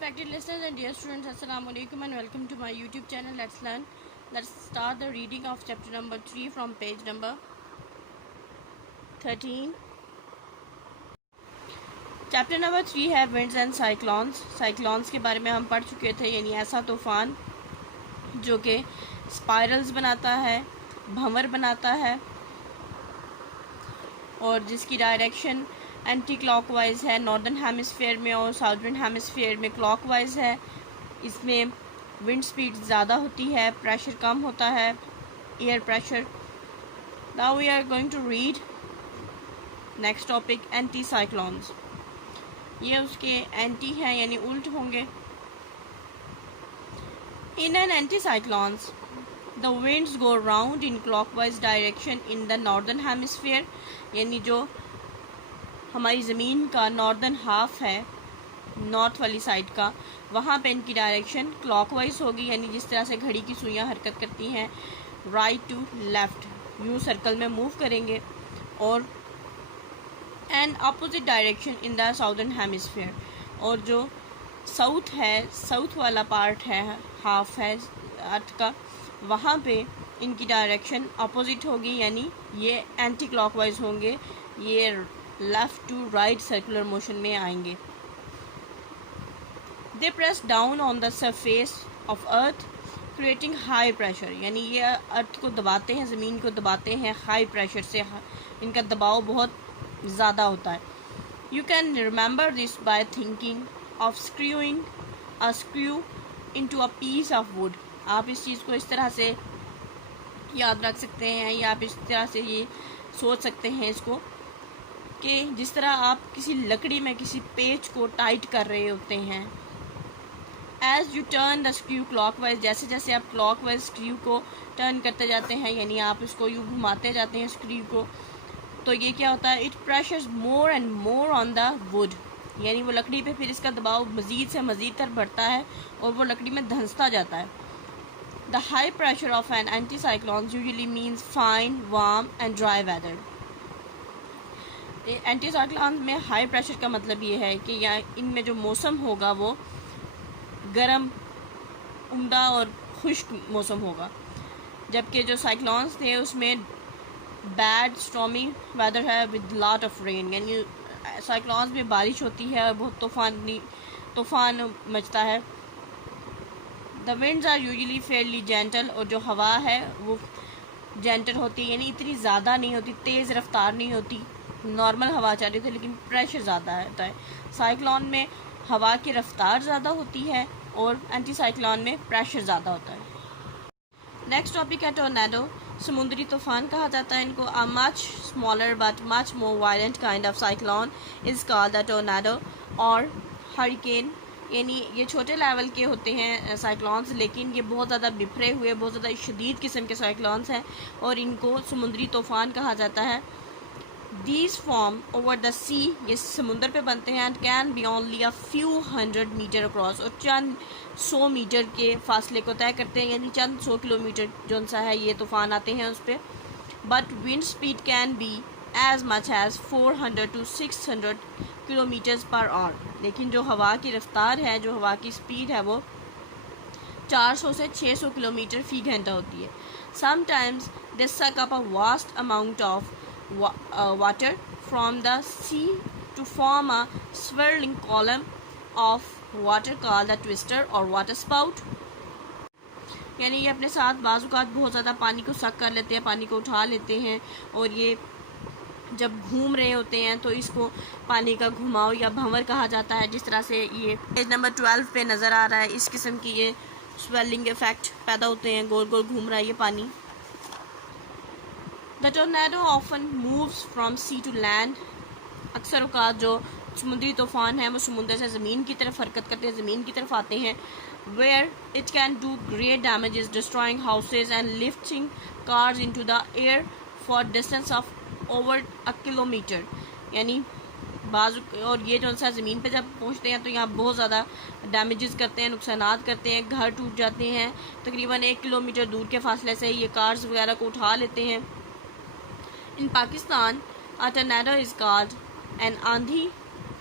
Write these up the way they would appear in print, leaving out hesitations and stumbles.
Respected listeners and dear students, Assalamu alaikum and welcome to my YouTube channel. Let's learn. Let's start the reading of chapter number 3 from page number 13. Chapter number 3 है winds and cyclones. Cyclones के बारे में हम पढ़ चुके थे, यानी ऐसा तूफ़ान जो कि स्पाइरल्स बनाता है, भंवर बनाता है और जिसकी डायरेक्शन एंटी क्लॉकवाइज है। नॉर्दर्न हेमिस्फीयर में और साउदर्न हेमिस्फीयर में क्लॉकवाइज है। इसमें विंड स्पीड ज़्यादा होती है, प्रेशर कम होता है, air pressure. Now we are going to read next topic, anti cyclones. ये उसके एंटी हैं, यानी उल्ट होंगे। In an anti cyclones the winds go round in clockwise direction in the northern hemisphere, यानी जो हमारी ज़मीन का नॉर्दर्न हाफ है, नॉर्थ वाली साइड का, वहाँ पे इनकी डायरेक्शन क्लॉकवाइज होगी, यानी जिस तरह से घड़ी की सुइयाँ हरकत करती हैं राइट टू लेफ़्ट, यूँ सर्कल में मूव करेंगे। और and opposite direction in the southern hemisphere, और जो साउथ है, साउथ वाला पार्ट है, हाफ है अर्थ का, वहाँ पे इनकी डायरेक्शन अपोजिट होगी, यानी ये एंटी क्लॉकवाइज होंगे, ये left to right circular motion में आएंगे। They press down on the surface of earth creating high pressure, यानी ये अर्थ को दबाते हैं, ज़मीन को दबाते हैं हाई प्रेशर से, इनका दबाव बहुत ज़्यादा होता है। You can remember this by thinking of screwing a screw into a piece of wood. आप इस चीज़ को इस तरह से याद रख सकते हैं, या आप इस तरह से ये सोच सकते हैं इसको, कि जिस तरह आप किसी लकड़ी में किसी पेच को टाइट कर रहे होते हैं। As you turn the screw clockwise, जैसे जैसे आप क्लॉकवाइज स्क्रू को टर्न करते जाते हैं, यानी आप इसको यूँ घुमाते जाते हैं स्क्रू को, तो ये क्या होता है, it pressures more and more on the wood, यानी वो लकड़ी पे फिर इसका दबाव मज़ीद से मज़ीद तर बढ़ता है और वो लकड़ी में धंसता जाता है। The high pressure of an anti cyclone usually means fine, warm and dry weather. Anti cyclone में हाई प्रेशर का मतलब ये है कि या इनमें जो मौसम होगा वो गर्म, उम्दा और खुश्क मौसम होगा, जबकि जो साइक्लॉन्स थे उसमें बैड स्टॉर्मी वेदर है विद लॉट ऑफ रेन, यानी साइक्लॉन्स में बारिश होती है और बहुत तूफ़ान मचता है। The winds are usually fairly gentle, और जो हवा है वो जेंटल होती है, यानी इतनी ज़्यादा नहीं होती, तेज़ रफ्तार नहीं होती, नॉर्मल हवा चल रही थी लेकिन प्रेशर ज़्यादा होता है। साइक्लॉन में हवा की रफ्तार ज़्यादा होती है और एंटी साइक्लॉन में प्रेशर ज़्यादा होता है। नेक्स्ट टॉपिक है टोर्नेडो। समुद्री तूफ़ान कहा जाता है इनको। A much smaller but much more violent kind of cyclone is called the tornado और हरिकेन, यानी ये छोटे लेवल के होते हैं साइक्लॉन्स, लेकिन ये बहुत ज़्यादा बिखरे हुए, बहुत ज़्यादा शदीद किस्म के साइक्लॉन्स हैं और इनको समुद्री तूफ़ान कहा जाता है। These form over the sea, ये समुद्र पे बनते हैं, and can be only a few hundred meter across, और चंद 100 मीटर के फासले को तय करते हैं, यानी चंद 100 किलोमीटर जो सा है ये तूफ़ान आते हैं उस पर। But wind speed can be as much as 400 to 600 kilometres per hour, लेकिन जो हवा की रफ्तार है, जो हवा की स्पीड है वो 400 से 600 किलोमीटर फी घंटा होती है। समटाइम्स दे सक up a vast amount of water from the sea to form a swirling column of water called the twister or water spout, यानी ये अपने साथ बाज़ात बहुत ज़्यादा पानी को सक कर लेते हैं, पानी को उठा लेते हैं, और ये जब घूम रहे होते हैं तो इसको पानी का घुमाव या भंवर कहा जाता है। जिस तरह से ये पेज नंबर 12 पे नज़र आ रहा है, इस किस्म की ये स्वेलिंग इफ़ेक्ट पैदा होते हैं, गोल गोल घूम रहा है ये पानी। The tornado often moves from sea to land, अक्सर औक़ात जो समुद्री तूफ़ान है वो समुद्र से ज़मीन की तरफ हरकत करते हैं, ज़मीन की तरफ आते हैं। Where it can do great damages destroying houses and lifting cars into the air for distance of over a kilometre, यानी बाज़, और ये जो सा ज़मीन पे जब पहुँचते हैं तो यहाँ बहुत ज़्यादा डैमेजेस करते हैं, नुकसानात करते हैं, घर टूट जाते हैं, तकरीबन 1 किलोमीटर दूर के फासले से ये कार्स वगैरह को उठा लेते हैं। In Pakistan, a tornado is called an आंधी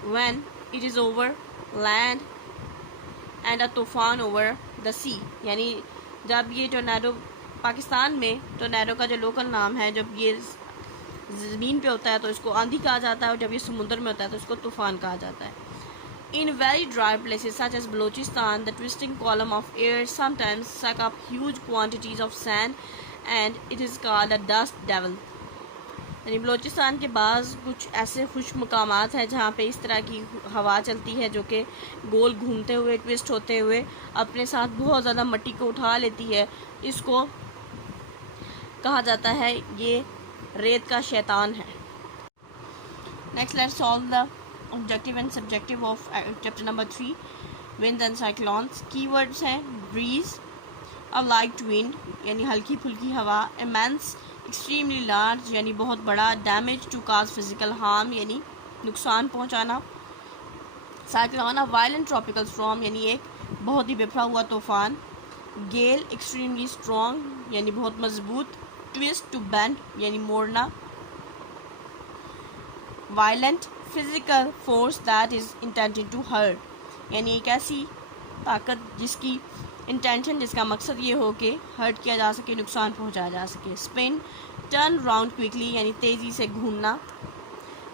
when it is over land and अ तूफ़ान ओवर द सी। यानी जब ये टोर्नाडो पाकिस्तान में टोर्नाडो का जो लोकल नाम है, जब ये ज़मीन पे होता है तो इसको आंधी कहा जाता है, और जब ये समुद्र में होता है तो इसको तूफ़ान कहा जाता है। In very dry places such as Balochistan, the twisting column of air sometimes suck up huge quantities of sand and it is called a dust devil। यानी बलोचिस्तान के बाज़ कुछ ऐसे खुश्क मकामात हैं जहाँ पे इस तरह की हवा चलती है जो कि गोल घूमते हुए, ट्विस्ट होते हुए अपने साथ बहुत ज़्यादा मिट्टी को उठा लेती है। इसको कहा जाता है ये रेत का शैतान है। Next let's solve the objective and subjective of chapter number 3 wind and cyclones. Keywords हैं ब्रीज, अ लाइट विंड यानी हल्की फुल्की हवा, इमेंस एक्सट्रीमली लार्ज यानी बहुत बड़ा, damage to cause physical harm यानी नुकसान पहुंचाना, cyclone a violent tropical storm यानी एक बहुत ही बिफरा हुआ तूफान, गेल एक्सट्रीमली स्ट्रॉन्ग यानी बहुत मजबूत, ट्विस्ट टू बेंड यानी मोड़ना, violent physical force that is intended to hurt यानी एक ऐसी ताकत जिसकी इंटेंशन, जिसका मकसद ये हो कि हर्ट किया जा सके, नुकसान पहुंचाया जा सके। स्पिन टर्न राउंड क्विकली यानी तेज़ी से घूमना।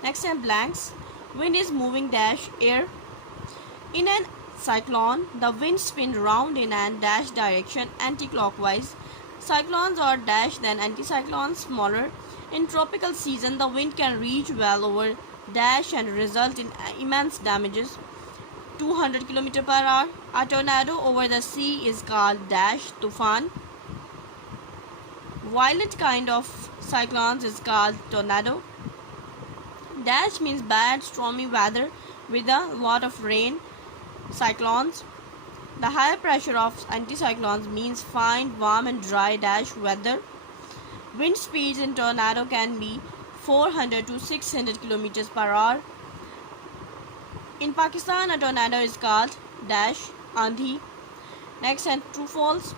नेक्स्ट है blanks, wind is moving dash air in an cyclone the wind spin round in an dash direction anti-clockwise. Cyclones are dash than anticyclones smaller. In tropical season the wind can reach well over dash and result in immense damages 200 km/h. A tornado over the sea is called dash tufan. Violent kind of cyclones is called tornado. Dash means bad stormy weather with a lot of rain. Cyclones, the higher pressure of anticyclones means fine, warm and dry dash weather. Wind speeds in tornado can be 400 to 600 km/h. In Pakistan, a tornado is called dash andhi. Next and true false.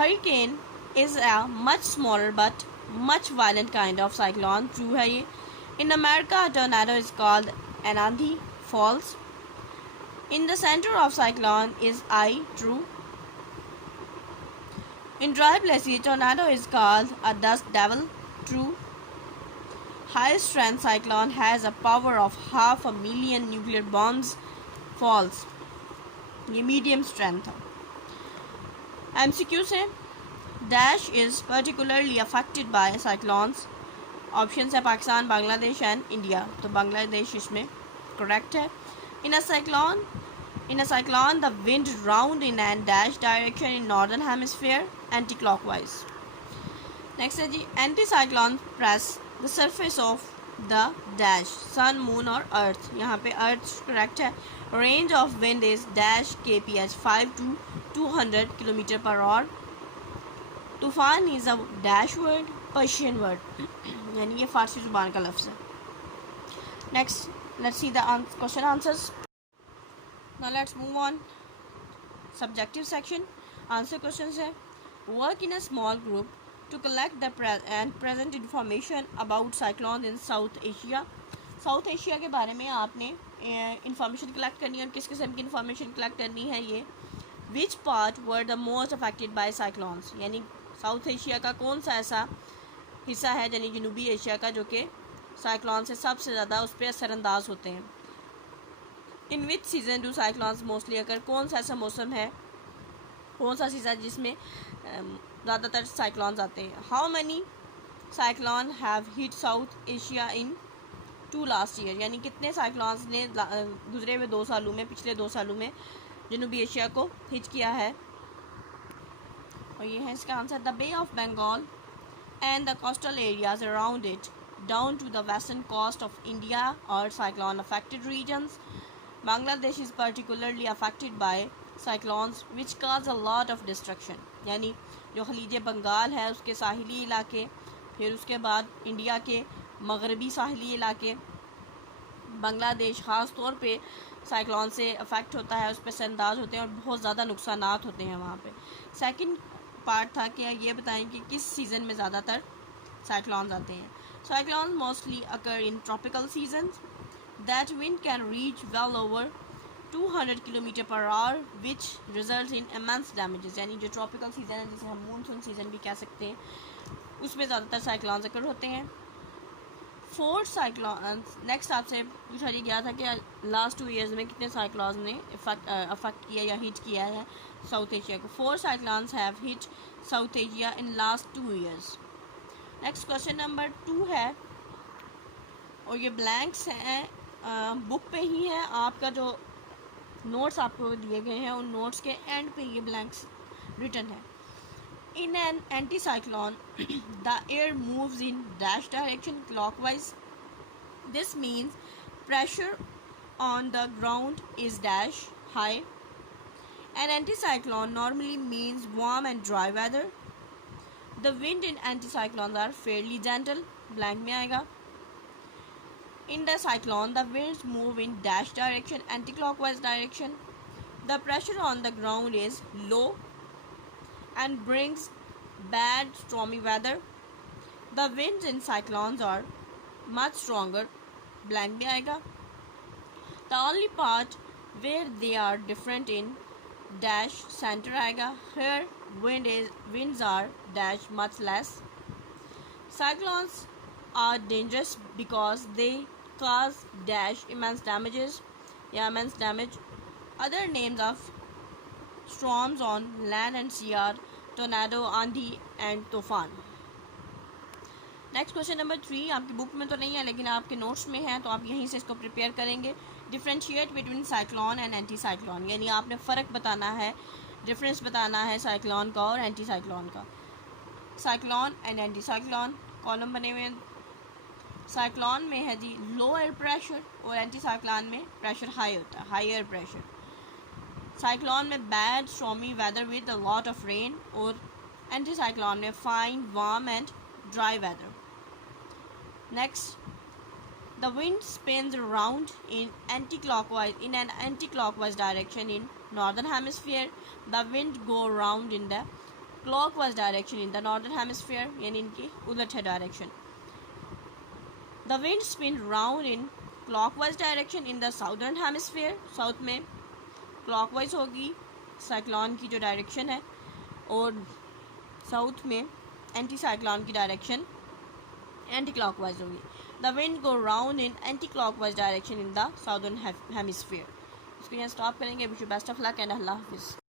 Hurricane is a much smaller but much violent kind of cyclone. True है ये. In America, a tornado is called an andhi. False. In the center of cyclone is I. True. In dry places, tornado is called a dust devil. True. High strength cyclone has a power of 500,000 nuclear bombs. False. ये medium strength है। MCQ से dash is particularly affected by cyclones. Options है Pakistan, Bangladesh and India, तो बांग्लादेश इसमें correct है। In a cyclone, the wind round in and dash direction in northern hemisphere anti-clockwise. Next है जी, anticyclone press the surface of the dash sun, moon और earth। यहाँ पे earth correct है। Range of wind is dash kph 5 to 200 km/h. तूफान is a dash word, Persian word यानी ये फारसी जुबान का लफ्ज़ है। Next, let's see the question answers. Now let's move on. Subjective section. Answer questions है. Work in a small group to collect the and present information about cyclones in South Asia. South Asia के बारे में आपने information collect करनी है, और किस किस्म की information collect करनी है ये. Which part were the most affected by cyclones? यानी South Asia का कौन सा ऐसा हिस्सा है यानी जनूबी एशिया का जो कि साइक्लोन से सबसे ज़्यादा उस पर असरअंदाज होते हैं. इन विच सीज़न डू साइक्लोन्स मोस्टली अकर, कौन सा ऐसा मौसम है, कौन सा सीज़न जिसमें ज़्यादातर साइक्लोन्स आते हैं. How many cyclone have hit south Asia in 2 last year, यानी कितने साइक्लोन्स ने गुजरे हुए 2 सालों में, पिछले 2 सालों में जनूबी एशिया को हिट किया है. और ये है इसका answer. The bay of Bengal and the coastal areas around it down to the western coast of India are cyclone affected regions. Bangladesh is particularly affected by cyclones which cause a lot of destruction. यानी जो खलीज बंगाल है उसके साहिली इलाके, फिर उसके बाद India के मगरबी साहिली इलाके, बांग्लादेश ख़ास तौर पे साइक्लोन से अफेक्ट होता है, उस पर असरअंदाज होते हैं और बहुत ज़्यादा नुकसानात होते हैं वहाँ पे. सेकंड पार्ट था कि ये बताएं कि किस सीज़न में ज़्यादातर साइक्लोन्स आते हैं. Cyclones mostly occur in tropical seasons that wind can reach well over 200 kilometre per hour which result in immense damages. यानी जो ट्रॉपिकल सीज़न है जिसे हम मानसून सीज़न भी कह सकते हैं, उसमें ज़्यादातर साइक्लोन्स अकर होते हैं। फोर्थ साइक्लोन, नेक्स्ट आपसे पूछा गया था कि लास्ट 2 ईयर्स में कितने साइक्लोन्स ने अफेक्ट किया या हिट किया है साउथ एशिया को। 4 cyclones have hit south Asia in last 2 years. Next question number 2 है, और ये ब्लैंक्स हैं, बुक पे ही है। आपका जो नोट्स आपको दिए गए हैं उन नोट्स के एंड पे ये ब्लैंक्स रिटन है। In an anticyclone, the air moves in dash direction clockwise. This means pressure on the ground is dash high. An anticyclone normally means warm and dry weather. The wind in anticyclones are fairly gentle. Blank में आएगा. In the cyclone, the winds move in dash direction, anti-clockwise direction. The pressure on the ground is low and brings bad stormy weather. The winds in cyclones are much stronger. Blank भी आएगा. The only part where they are different in dash center आएगा. Here winds are dash much less. Cyclones are dangerous because they cause dash immense damages या immense damage. Other names of storms on land and sea are tornado, आंधी and तूफान। Next question number 3 आपकी book में तो नहीं है लेकिन आपके नोट्स में है, तो आप यहीं से इसको प्रिपेयर करेंगे। Differentiate between cyclone and anti cyclone, यानी आपने फ़र्क बताना है, डिफरेंस बताना है साइक्लोन का और एंटी साइक्लोन का। Cyclone and anti cyclone column बने हुए हैं। साइक्लोन में है जी लो एयर प्रेशर और एंटी साइक्लोन में प्रेशर हाई होता है, हाई एयर प्रेशर। साइक्लोन में bad stormy weather with a lot of rain और एंटी साइक्लोन में fine warm and dry weather. Next, the wind spins around in an anti-clockwise direction in northern hemisphere. The wind go around in the clockwise direction in the northern hemisphere, यानी इनकी उलट है direction. The wind spin round in clockwise direction in the southern hemisphere. South में clockwise होगी cyclone की जो direction है, और साउथ में एंटी साइक्लोन की डायरेक्शन एंटी क्लॉकवाइज होगी। The wind go round in anti clockwise direction in the southern hemisphere. इसको यहाँ स्टॉप करेंगे। Wish you best of luck and अल्लाह हाफिज़।